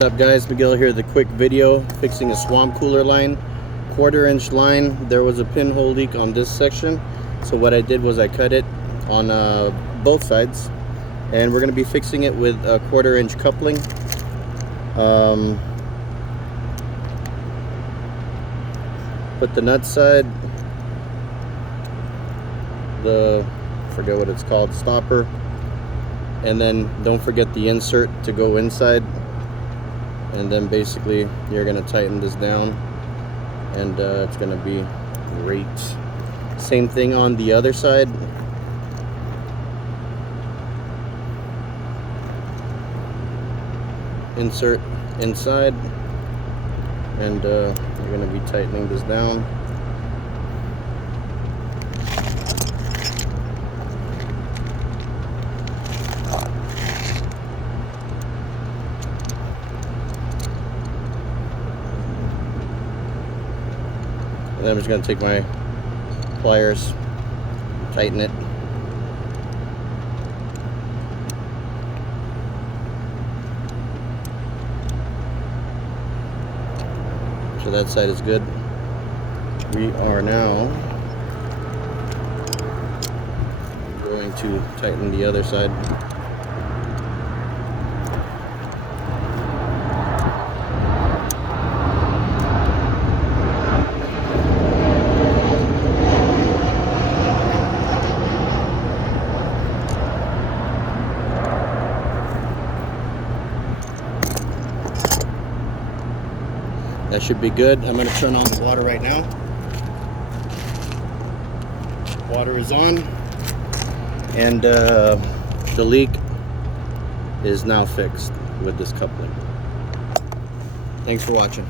What's up guys, Miguel here, the quick video fixing a swamp cooler line, 1/4 inch line. There was a pinhole leak on this section, so what I did was I cut it on both sides, and we're going to be fixing it with a 1/4 inch coupling. Put the nut side, forget what it's called, stopper, and then don't forget the insert to go inside. And then basically you're going to tighten this down, and it's going to be great. Same thing on the other side. Insert inside, and you're going to be tightening this down. And then I'm just going to take my pliers, tighten it. So that side is good. We are now going to tighten the other side. That should be good. I'm going to turn on the water right now. Water is on, and the leak is now fixed with this coupling. Thanks for watching.